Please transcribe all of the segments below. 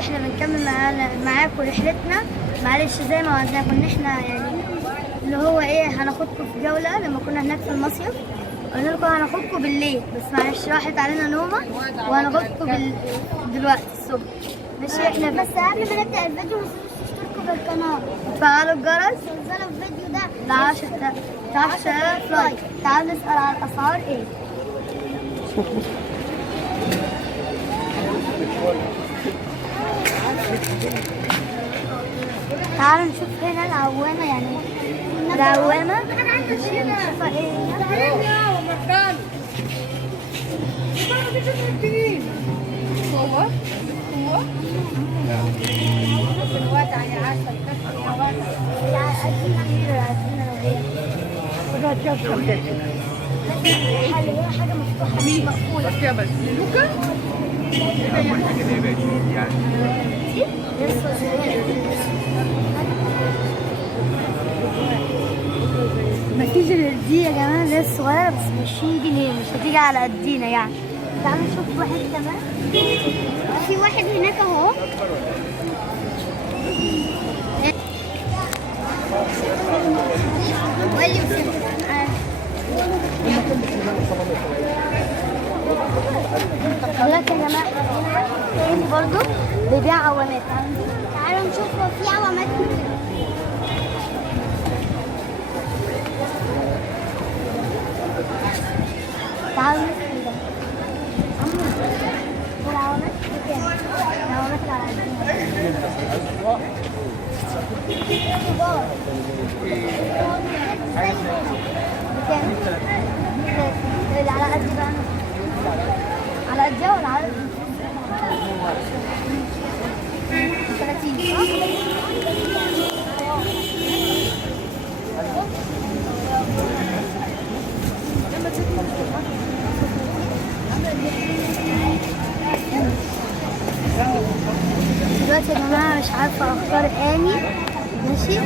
دلوقتي احنا بنكمل معاكم رحلتنا. معلش زي ما وعدناكم ان احنا يعني اللي هو ايه هناخدكم في جوله. لما كنا هناك في المصيف قلنا لكم هناخدكم بالليل، بس معلش راحت علينا نومه وهناخدكم دلوقتي الصبح. ماشي احنا بس قبل ما نبدا الفيديو ما تنسوش تشتركوا في القناه وتفعلوا الجرس وتنزلوا الفيديو ده ل 10,000 لايك. تعالوا نسال على الاسعار ايه. تعالوا نشوف هنا العوامة، يعني العوامة نشوفها ايه. حاجة مفتوحة مش مقفولة. مفيش غير دي يا جماعة اللي هي الصغيرة بس 20 جنيه، مش هتيجي على قدينا يعني. تعالوا نشوف واحد كمان. في واحد هناك اهو. دلوقتي يا جماعة تاني برضه بيبيع عوامات. تعالوا نشوف في عوامات كتير. تعالوا نسأل ده. العوامات بكام؟ العوامات على بكام؟ اللي على قد بقى على قد ولا على قد 30. دلوقتي يا جماعة مش عارفة اختار اني. ماشي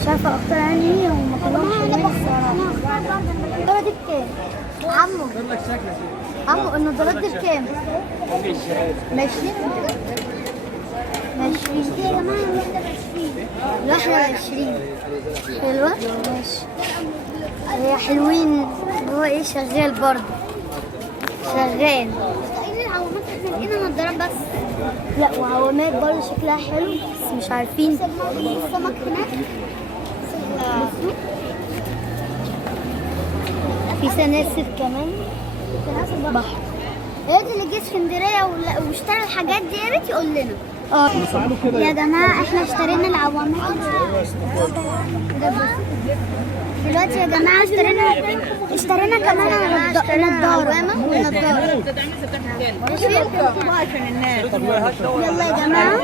مش عارفة اختار اني وما كلهمش حلوين الصراحة. النضارة دي بكام؟ عمو النضارات دي بكام؟ ماشي يا جماعه الواحدة 20. حلوة ماشي. هي حلوين اللي هو ايه شغال برضه شغال. ايه العوامات احنا لقينا نضارات بس. لا وعوامات برضه شكلها حلو بس مش عارفين. السمك هناك في سناسل كمان. سناسل بحر. يا ريت اللي جه اسكندريه واشترى الحاجات دي يا ريت يقول لنا. يا جماعه احنا اشترينا العوامات دلوقتي. يا جماعه اشترينا كمان نضاره. يلا يا جماعه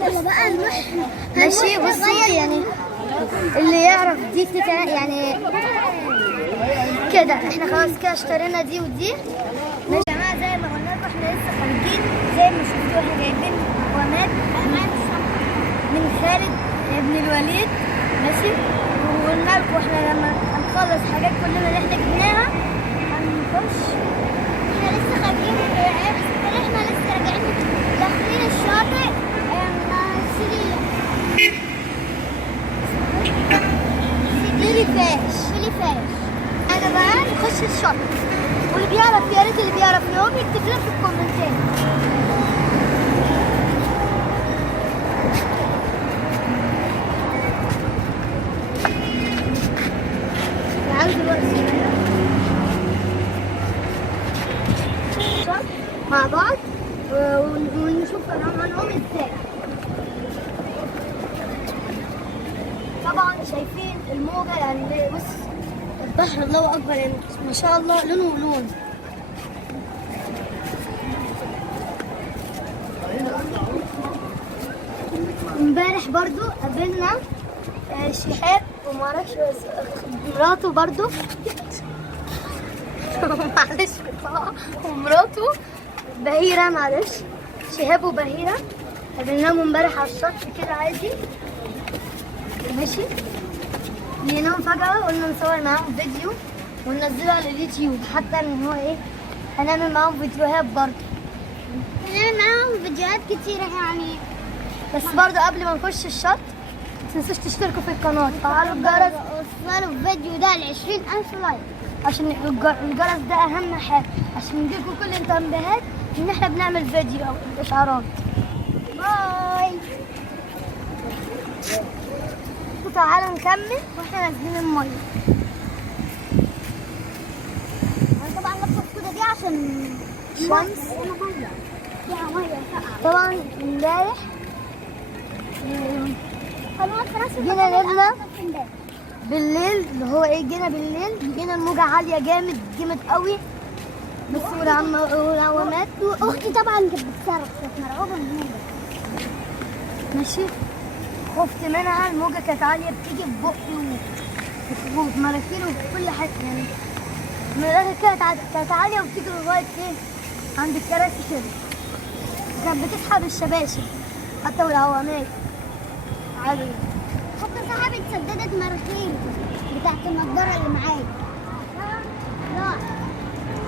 يلا بقى نروح. ماشي بصي يعني اللي يعرف دي يعني كده احنا خلاص كده اشترينا دي ودي. ماشي يا جماعه زي ما قلنا لكم احنا لسه خارجين زي ما شفتوا احنا جايبين عوامات من خالد ابن الوليد. ماشي وقلنا لكم احنا لما هنخلص حاجات كلنا اللي احنا جبناها هنخش. احنا لسه خارجين. احنا لسه راجعين داخلين الشاطئ. فيليفاش. انا بقى نخش الشاطئ واللي بيعرف يا ريت اللي بيعرف يوم يكتب لنا في الكومنتات. تعالوا دلوقتي مع بعض ونشوف هنقوم ازاي. طبعا شايفين الموجة يعني بص البحر الله اكبر يعني ما شاء الله لونه ولون. امبارح برضو قابلنا شهاب ومعرفش مراته برضو معلش ومراته بهيرة. معلش شهاب وبهيرة قابلناهم امبارح على الشط كده عادي. ماشي لقيناهم فجأة قلنا نصور معاهم فيديو وننزله على اليوتيوب. حتى ان هو ايه هنعمل معاهم فيديوهات برضه. هنعمل معاهم فيديوهات كتيرة يعني. بس برضه قبل ما نخش الشط متنسوش تشتركوا في القناة، فعلوا الجرس وصلوا الفيديو ده ل20,000 لايك. عشان الجرس ده أهم حاجة عشان يجيلكوا كل التنبيهات إن إحنا بنعمل فيديو أو إشعارات. باي. تعالوا نكمل واحنا نازلين المية. انا طبعا لابسه الكوده دي عشان الشمس فيها ميه ساقعه. طبعا امبارح خلاص جينا نزلنا بالليل، اللي هو ايه، جينا بالليل جينا الموجة عالية جامد قوي، بس والعوامات اختي طبعا كانت بتصرخ، كانت مرعوبه من الموجه. ماشي، خفت منها. الموجة كانت عالية بتيجي في بقي وفي مناخيري وفي كل حتة يعني. من الآخر كانت عالية وبتيجي لغاية ايه عند الكراسي كده، كانت بتسحب الشباشب حتى والعوامات عالية. حتى صاحبي اتسددت مناخيري بتاعت النضاره اللي معايا. لا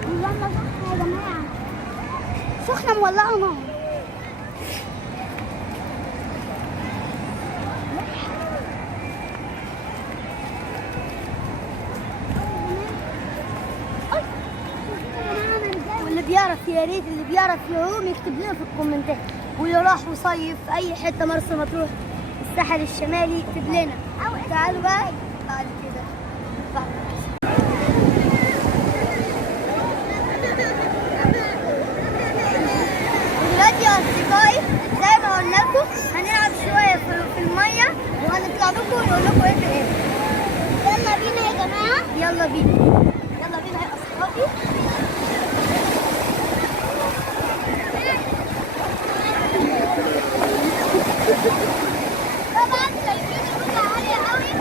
يلا صح يا جماعه، سخنه مولعه نار. واللي بيعرف يا ريت اللي بيعرف يعوم يكتب لنا في الكومنتات، واللي راح وصيف في اي حته، مرسى مطروح، الساحل الشمالي، يكتب لنا. تعالوا بقى بعد كده دلوقتي يا اصدقائي زي ما قلنا لكم هنلعب شويه في الميه، وهنطلع لكم ونقول لكم ايه في ايه. يلا بينا يا جماعه، يلا بينا يا اصحابي. طبعا شايفين الموجة عالية قوي.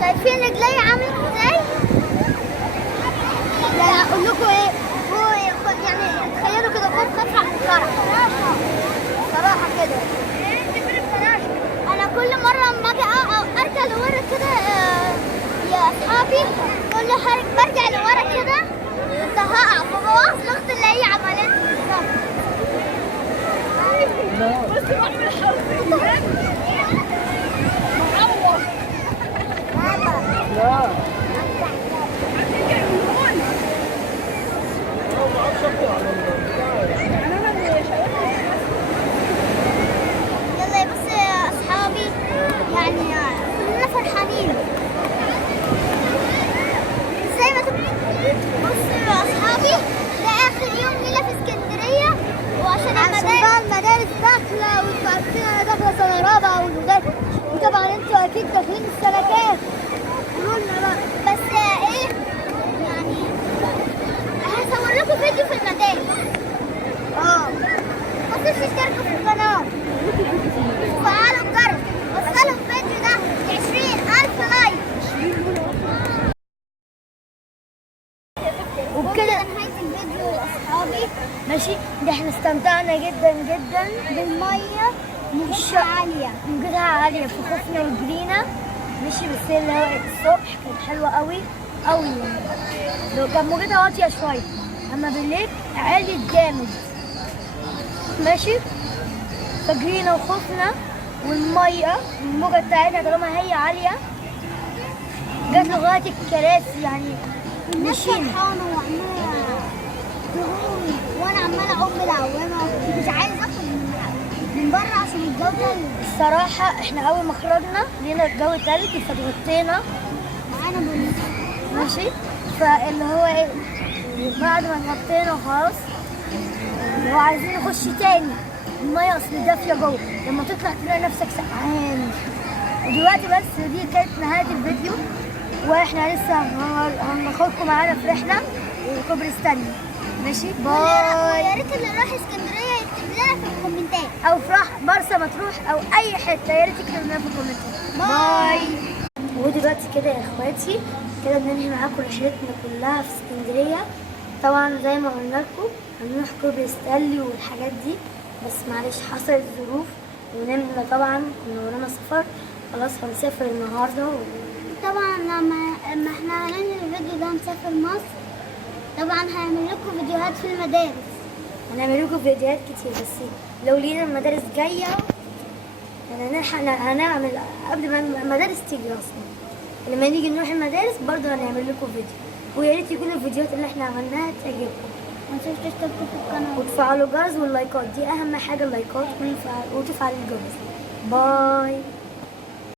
شايفين رجلي عامل ازاي؟ يعني اقول لكم ايه، هو يعني تخيلوا كده فوق مدفع الفرح صراحه كده. انا كل مره لما اجي ارجع لورا كده يا اصحابي، كل برجع لورا كده كنت هقع فبوظ الاخت اللي هي عملته بالظبط. يلا بص يا اصحابي، يعني كلنا فرحانين زي ما بصوا يا اصحابي، ده اخر يوم لينا في اسكندريه، وعشان بقى المدارس داخله وانتوا عارفين انا داخله سنه رابعه والولاد، وطبعا انتوا اكيد داخلين السنه كام؟ قولوا لنا بقى. بس ايه يعني هصور لكم فيديو في المدارس. تشتركوا في القناة وفعلوا الجرس. وصلوا الفيديو ده 20,000 لايك. وبكده نهاية الفيديو يا أصحابي. ماشي، ده احنا استمتعنا جدا جدا بالمية موجتها عالية. موجتها عالية في خوفنا وجرينا. ماشي، بس اللي هو الصبح كانت حلوة قوي قوي يعني. لو كان موجتها واطية شوية، أما بالليل عالية جامد. ماشي، فجرينا وخوفنا، والمية الموجة بتاعتها طالما هي عالية جت لغاية الكراسي يعني. الناس مشينا. فرحانة وعمالة تغني وأنا عمالة أعوم بالعوامة ومش عايزة أخرج من بره عشان الجو تلج. الصراحة احنا أول ما خرجنا لقينا الجو تلج فاتغطينا. معانا بنت. ماشي، فاللي هو ايه، بعد ما اتغطينا خلاص اللي هو عايزين نخش تاني. المية أصل دافية جوه، لما تطلع تلاقي نفسك سقعان. ودلوقتي بس دي كانت نهاية الفيديو، واحنا لسه هناخدكم معانا في رحلة وكوبري ستانلي. ماشي، باي. ويا ريت اللي راح اسكندرية يكتب لنا في الكومنتات. او في مرسى مطروح او اي حته، يا ريت تكتبوا لنا في الكومنتات. باي. ودلوقتي كده يا اخواتي، كده بننهي معاكم رحلتنا كلها في اسكندريه. طبعا زي ما قلنا لكم هنروح كوبري ستانلي والحاجات دي، بس معلش حصلت ظروف ونمنا. طبعا كنا ورانا سفر، خلاص هنسافر النهارده طبعا لما احنا هننزل الفيديو ده هنسافر مصر. طبعا هنعمل لكم فيديوهات في المدارس. هنعمل لكم فيديوهات كتير، بس لو لقينا المدارس جايه هنعمل قبل ما المدارس تيجي اصلا. لما نيجي نروح المدارس برضه هنعمل لكم فيديو، ويا ريت يكون الفيديوهات اللي احنا عملناها تعجبكم. ما تنسوش تشتركوا في القناة وتفعلوا الجرس واللايكات، دي اهم حاجه، اللايكات وتفعلوا الجرس. باي.